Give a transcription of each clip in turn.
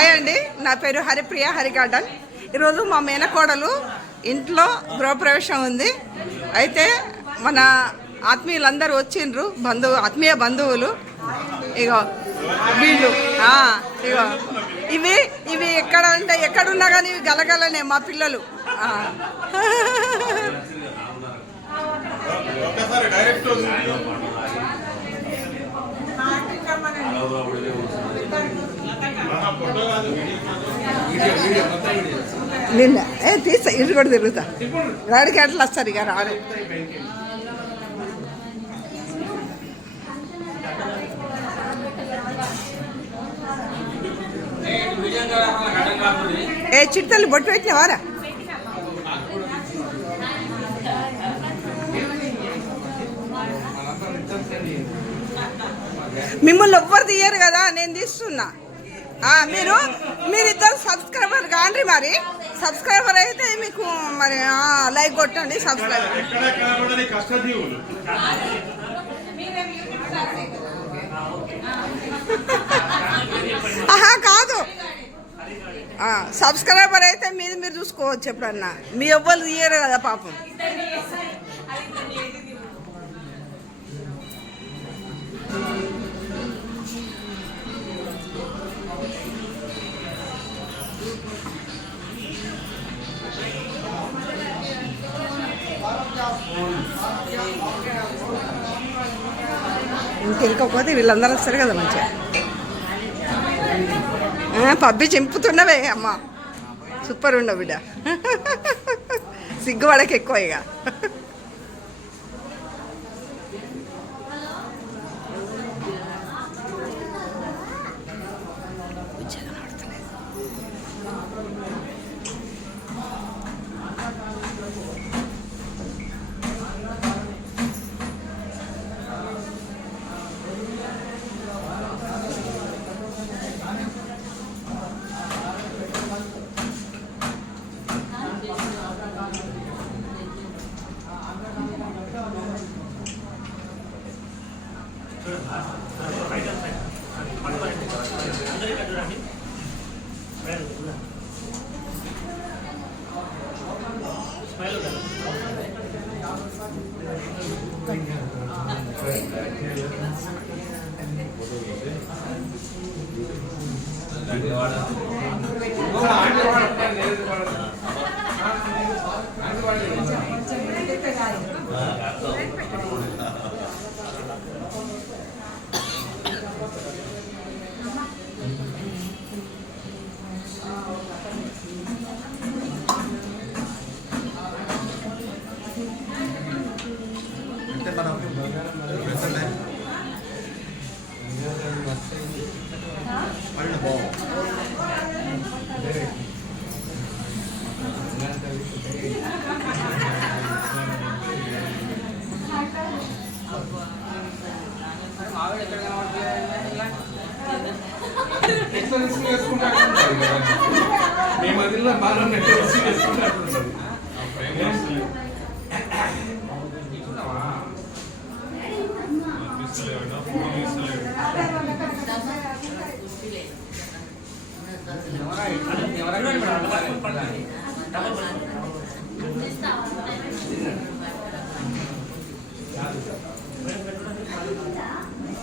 Hi అండి, నా పేరు హరిప్రియ హరిగార్డన్. ఈరోజు మా మేనకోడలు ఇంట్లో గృహప్రవేశం ఉంది. అయితే మన ఆత్మీయులందరూ వచ్చిండ్రు, ఆత్మీయ బంధువులు. ఇగో వీళ్ళు ఇగో ఇవి ఇవి ఎక్కడున్నా కానీ ఇవి గలగలనే మా పిల్లలు. నిన్న తీస్తా, ఇటు కూడా తిరుగుతా. రాడికి అట్లా వస్తారు ఇక రాడు. చిట్టలు బొట్టు పెట్టినవారా? మిమ్మల్ని ఎవ్వరు తీయరు కదా, నేను తీస్తున్నా. మీరిద్దరు సబ్స్క్రైబర్ కాండి. మరి సబ్స్క్రైబర్ అయితే మీకు మరి లైక్ కొట్టండి. సబ్స్క్రైబర్ కాదు, సబ్స్క్రైబర్ అయితే మీరు చూసుకోవచ్చు. ఎప్పుడన్నా మీ ఎవ్వరు తీయరు కదా పాపం. ఇంకెళ్ళకపోతే వీళ్ళందరూ వస్తారు కదా మంచిగా. పబ్బి చింపుతున్నవే అమ్మ, సూపర్ ఉండవు బిడ్డ. సిగ్గుపడక ఎక్కువ ఇక.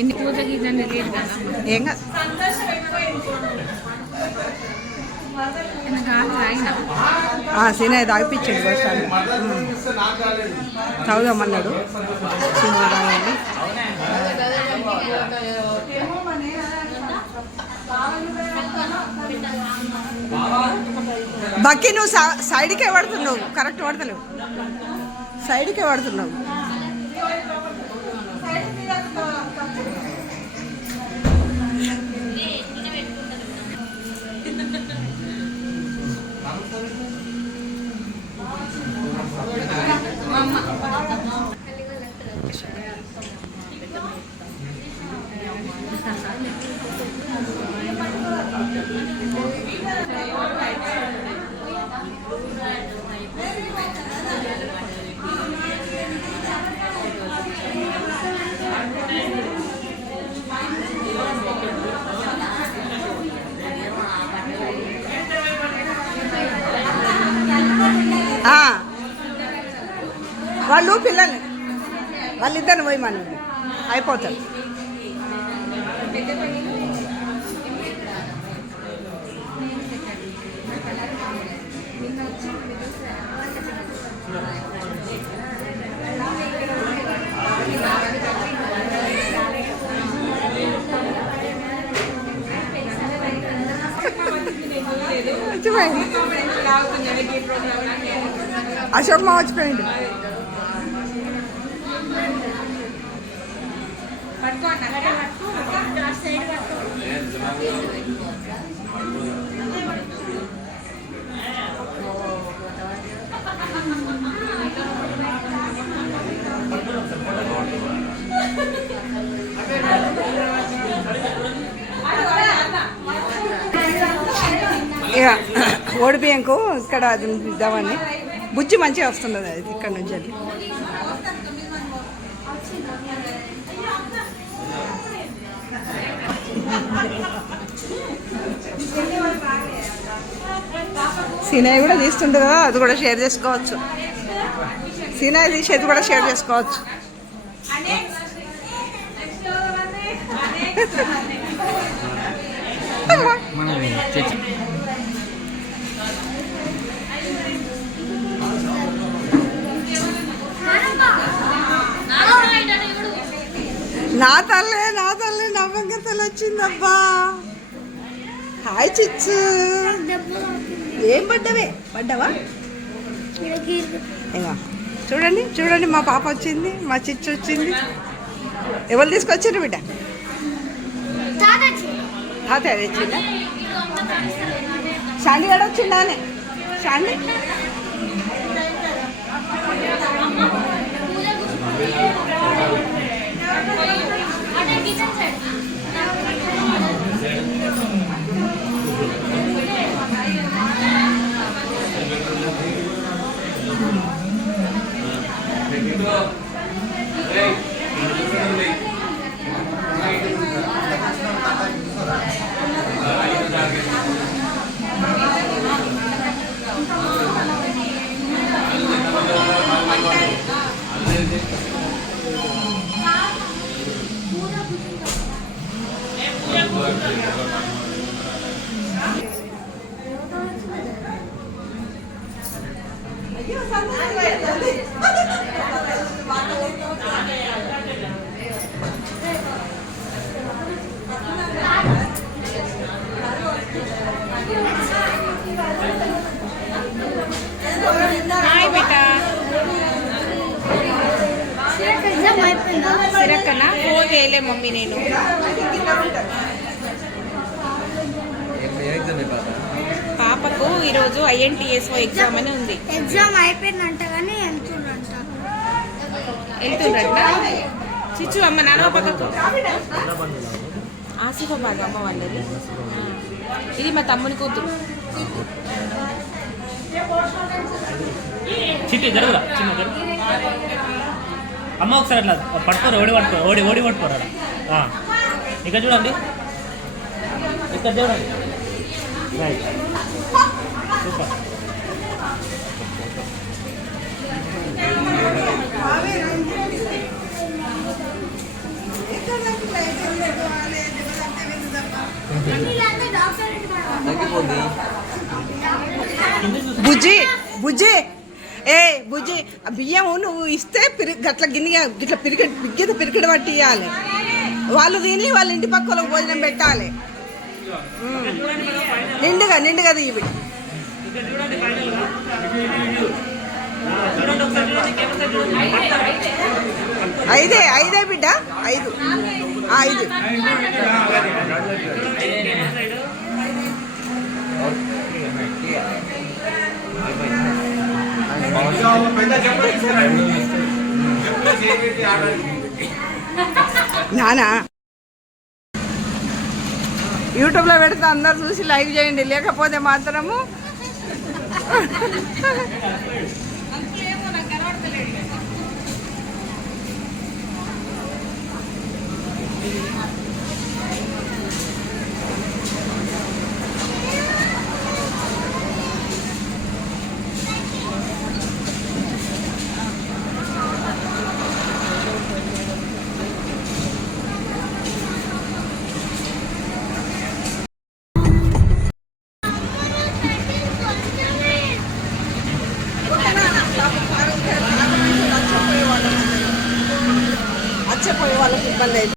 ఎన్ని పూజకి లేదు కదా, ఏం సీనయ్య తాగిపించాడు వర్షాలు. తాగుదామన్నాడు సినిమా తాగండి. బక్కి నువ్వు సైడ్కే పడుతున్నావు, కరెక్ట్ పడతలేవు, సైడ్కే పడుతున్నావు. వాళ్ళు పిల్లలు వాళ్ళిద్దరిని పోయి మన అయిపోతారు. అశోక్ మా వచ్చిపోయింది. ఇక ఓడి బియ్యంకు ఇక్కడ అది ఇద్దామని బుజ్జి మంచిగా వస్తున్నది అది ఇక్కడ నుంచి అది. సీనయ్య కూడా తీస్తుంటుంది కదా, అది కూడా షేర్ చేసుకోవచ్చు. సీనయ్య తీసేది కూడా షేర్ చేసుకోవచ్చు. నా తల్లే నవ్వంగతలు వచ్చిందబ్బా. హాయ్ చిచ్చు, ఏం పడ్డావా? చూడండి మా పాప వచ్చింది, మా చిచ్చు వచ్చింది. ఎవరు తీసుకొచ్చారు బిడ్డ? తాతయ్య తెచ్చిందా? షాండి గడ వచ్చిందానే. షాండి సిరక్కన ఫోన్ చేయలే మమ్మీ నేను. పాపకు ఈరోజు INTSO ఎగ్జామ్ అని ఉంది. ఎగ్జామ్ అయిపోయిందంట కానీ వెళ్తుండ్రట. చిచ్చు అమ్మ నాన్న పక్కకు. ఆసిఫాబాద్ అమ్మ వాళ్ళది. ఇది మా తమ్ముని కూతురు. చిట్టి జరుగురా చిన్న జరుగు అమ్మ. ఒకసారి అట్లా పట్టుకోరు, ఓడి పట్టుకోరా. ఇక్కడ చూడండి, ఇక్కడ చూడండి. Right, super. బుజ్జి బుజ్జి బియ్యం నువ్వు ఇస్తే గట్ల గిట్ల పిరికెడు పట్టి ఇవ్వాలి. వాళ్ళు తిని వాళ్ళ ఇంటి పక్కలకు భోజనం పెట్టాలి. నిండుగా ఇవి ఐదే బిడ్డ, 5. నానా యూట్యూబ్లో పెడితే అందరు చూసి లైక్ చేయండి, లేకపోతే మాత్రము పోయే వాళ్ళకి ఇబ్బంది అవుతుంది.